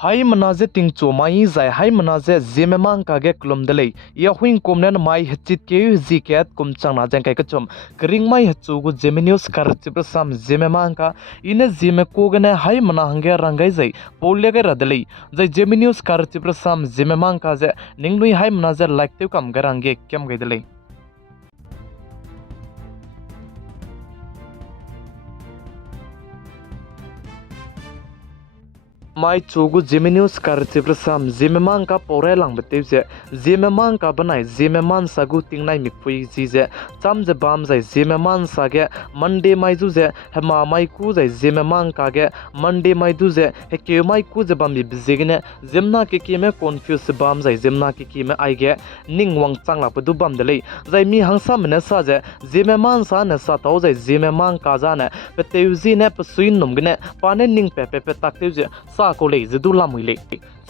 Hai manaze ting chomai zai hai manaze zeme mang ka ge klum dele ya huing komnen mai hchit ke ziket kum changna jang kai kachom kring mai hchu gu zeme news kar chipra sam zeme mang ka ine zeme ko gane hai mana hange rangai zai polle ge radele zai zeme news kar chipra sam zeme mang ka ze ningnui hai manaze like te kam garange kem gai dele mai chogu Zeme news kar chipra sam Zeme mang ka pore lang bete je Zeme mang ka banai Zeme man sagu tingnai mikpui ji je cham je bam jai Zeme man sa ge Monday mai ju je hema mai ku jai Zeme mang ka ge Monday mai du je he ke mai ku je bam bi bizigne zemna ke me confuse bam jai zemna ke me ai ge ning wang chang la du bam dele jai mi hangsa mena sa je Zeme man sa na sa tau jai Zeme mang ka ja na pe teuzi ne pe suin num gne pane ning pe tak te je sa ko le zidu lamui le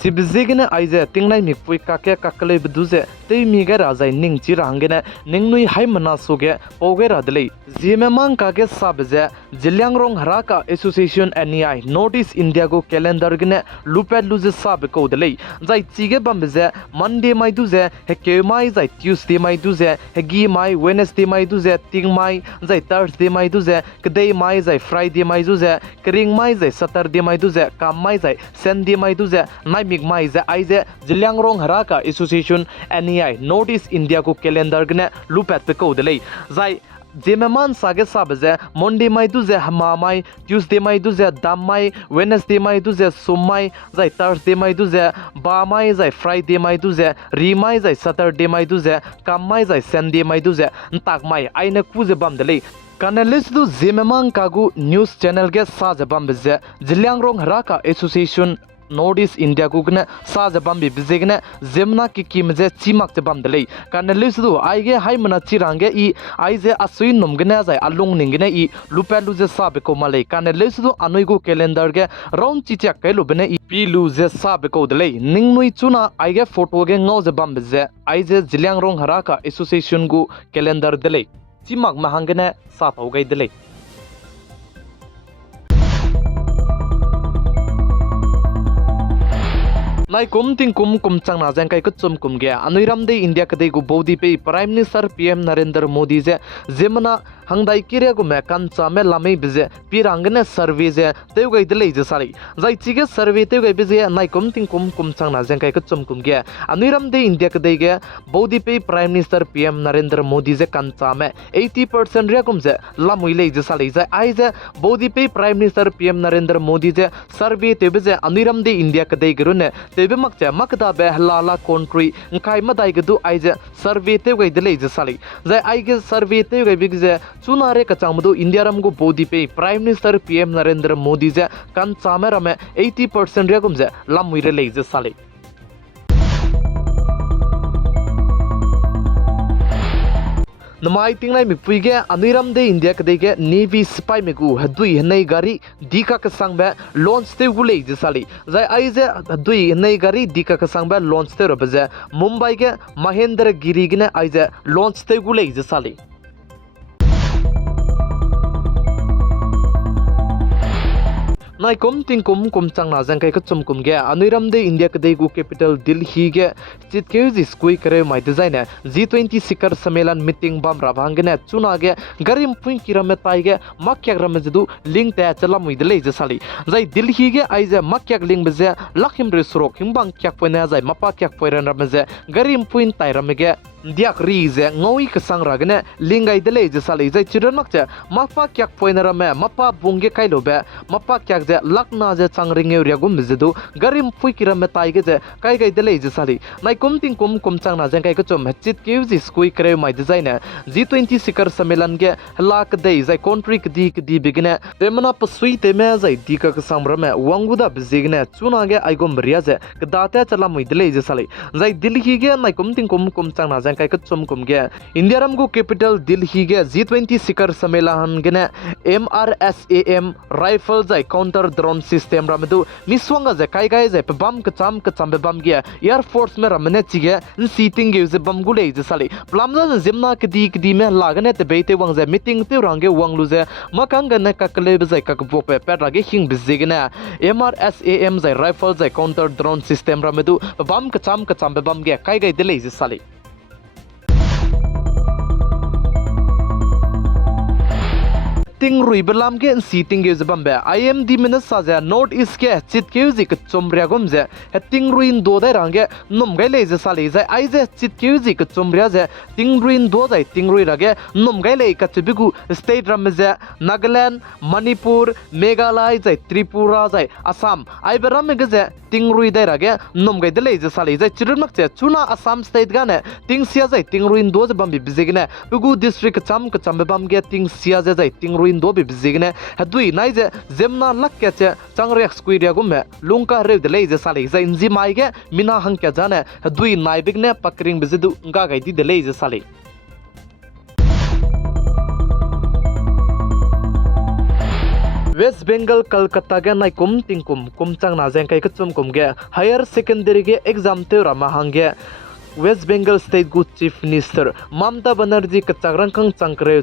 si bizigene aize tingnai mikpui kake kakale bduze te mi ga razai ning chi rangene ningnui hai mana soge poge radle Zeme mang kage sabze jilyang rong haraka association ani notice india go calendar gene lupet luze sab ko dele jai chige bamze monday mai duze he ke mai jai tuesday mai duze he gi mai wednesday mai duze ting mai jai thursday mai duze kdei mai jai friday mai duze kring mai jai saturday mai duze kam mai jai sunday mai duze nai mig mai jai aize jilyang rong haraka association ani notice india go calendar gene lupet pe ko dele jai Zeme man sage sabze Monday mai duze hama mai Tuesday mai duze dam mai Wednesday mai duze sum mai jai Thursday mai duze ba mai jai Friday mai duze ri mai jai Saturday mai duze kam mai jai Sunday mai duze tak mai aina kuze bam dele Kanalis du Zeme mang kagu news channel ge sa jabam bze jilyang rong haraka association notice india gugne sa jabam bi bizegne zemna ki kimje chimak jabam dele kanalis du aige hai mana chirange I aize asui numgne jai alung ningne I lupalu je sa be ko male kanalis du anui go calendar ge round chichak kai lubne I pilu je sa be ko dele ningnui chuna aige photo ge ngau jabam bize aize jilyang rong haraka association gu calendar dele chimak mahangene sa thau gai dele nai kum ting kum chang na jang kai ko chum kum ge anuiram de india ka de go bodi pe prime minister PM Narendra Modi je zemna hangdai kire go me kan cha me lamei bize pirangne survey je te gai de lei je sari jai chige survey te gai bize nai kum ting kum chang na jang kai ko chum kum ge anuiram de india ka de ge bodi pe prime minister PM Narendra Modi je kan cha me 80% re kum je lamui lei je sari je ai je bodi pe prime minister PM Narendra Modi je survey te bize anuiram de india ka de ge ne tebe makja makda be halala country nkai madai gdu aije survey te gai dele je sali jai aige survey te gai bigje chunare ka chamdu india ram go bodi pe prime minister PM Narendra Modi je kan chamera me 80% re gumje lamui re le je sali Namai tingnai mi puige anuiram de india kadege navy spy megu hadui nei gari dika ka sangbe launch te gule je sali jai aize hadui nei gari dika ka sangbe launch te robaje mumbai ge mahendra giri gne aize launch te gule je sali nai kum ting kum chang na jang kai ka chum kum ge anuiram de india ka de gu capital delhi ge chit ke ji skui kare mai design G20 sikar sammelan meeting bam rabhangene chuna ge garim puin kirame tai ge makyak ramjedu link ta chala mui de le je sali jai delhi ge aize makyak link beje lakhim re surok himbang kyak poina jai mapa kyak poiran ramje garim puin tai ramge diak rize ngoi ka sang ragne lingai de le je sali jai chidon makcha mapa kyak poina rame mapa bunge kai lobe mapa kyak je lakna je changring area gum jedu garim pui kirame tai ge je kai gai de le je sali nai kum ting kum chang na jang kai ka chom chit ke ji skui kre mai design G20 sikar sammelan ge lak dei jai country kdi bigine temna pasui teme jai dika ka samrame wanguda bizigne chuna ge aigom bria je kdate chala mui de le je sali jai delhi ge nai kum ting kum chang na jang kai kuchum kumge India ram gu capital Delhi ge G20 sikar samelahan gene MRSAM rifle jai counter drone system ramadu miswanga jai kai jai bam kacham bam ge Air Force me ramne chige seating ge bam gule je sali plamza zimna kdi me lagane te beite wang jai meeting te range wang lu je makang gane kakle jai kakbo pe rage hing bizigene MRSAM jai rifle jai counter drone system ramadu bam kacham bam ge kai dele je sali ting rui belam ge seating ge zabambe IMD minus saja north east ke chit ke ji ke chomria gomje ting ruin do dai range nom gai le je sali jai ai je chit ke ji ke chomria je ting ruin do dai ting rui rage nom gai le ka chibigu state ramje Nagaland Manipur Meghalaya jai Tripura jai Assam ai beram ge je ting rui dai rage nom gai de le je sali jai chirmak che chuna Assam state gane ting sia jai ting ruin do je bam bi bizigne bugu district cham bam ge ting sia jai ting do bi bizigne hadui nai je zemna lakke che changrex kuiria gumme lungka re de leize sali za inji mai ge mina hang kya jane hadui nai bigne pakring bizidu nga gai di de leize sali West Bengal Kolkata ge nai kum chang na jeng kai kachum kum ge higher secondary ge exam te rama hange West Bengal State Good Chief Minister Mamta Banerjee kachagrang kang changkre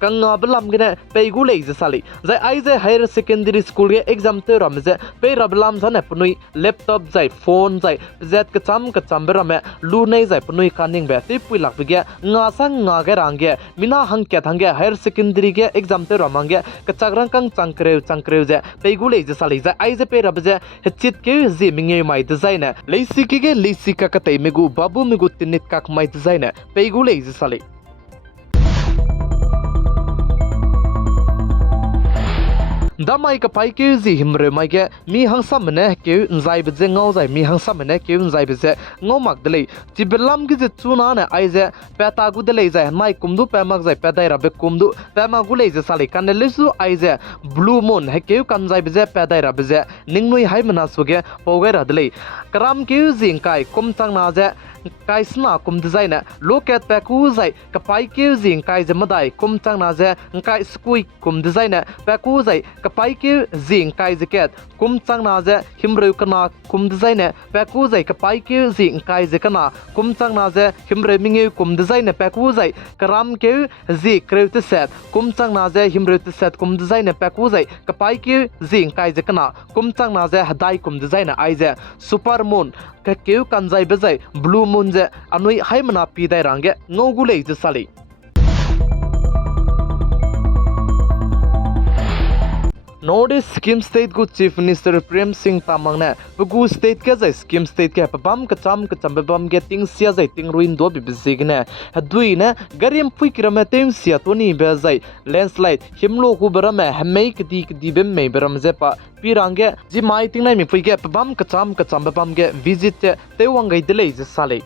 kanga blam gene peigu leize sali jai ai jai higher secondary school ge exam te ramje pe rablam jane pnui laptop jai phone jai zet kacham berame lu nei jai pnui kaning be te pui lak ge nga sang nga ge rangge mina hang kya thange higher secondary ge exam te ramange kachagrang kang changkre je peigu leize sali jai ai jai pe rabje hechit ke ji minge mai design leisi ke leisi ka ka tai megu babu migu tinit kak mai design peigu leize sali damai ka pai ke ji himre mai ke mi hangsa mane ke nzai be ngau jai mi hangsa mane ke nzai be ngau mak dele ti belam gi je chuna ne ai je peta gu dele jai mai kumdu pe mak jai pe dai rabe kumdu pe ma gu leize sali kan le su ai je blue moon he ke kan jai be pe dai rabe je ningnui hai mana suge pogai ra dele kram ke jing kai kum tang na je kai sna kum design look at pe ku jai ka pai ke jing kai je madai kum tang na je kai skui kum design pe ku jai ka pai ke jing kai je ket kum chang na je himreu kana kum design pe ku jai ka pai ke jing kai je kana kum chang na je himre minge kum design pe ku jai karam ke ji kreu set kum chang na je himreu set kum design pe ku jai ka pai ke jing kai je kana kum chang na je hadai kum design ai je super moon ka keu kan jai be jai blue moon je anui hai mana pi dai range ngogu lei je sali Northeast Scheme State Good Chief Minister Prem Singh Tamang ne bugu state ke jai scheme state ke pabam kacham bam ge ting sia jai ting ruin do bi bizigne hadui ne garim pui kirame tem sia toni be jai landslide himlo ku barame hamei kdi bem me baram je pa pirange ji mai ting nai mi pui ge pabam kacham bam ge visit te wangai delei je sale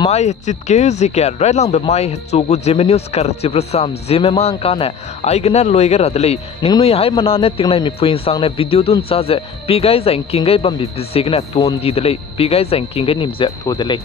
mai chit ke zike railang be mai chugu Zeme News kar chibrasam Zeme mang kane aigner loiger adlei ningnui hai manane tingnai mi puin sangne video dun chaje pigai zain kingai bam bi signe ton di delei pigai zain kingai nimje to delei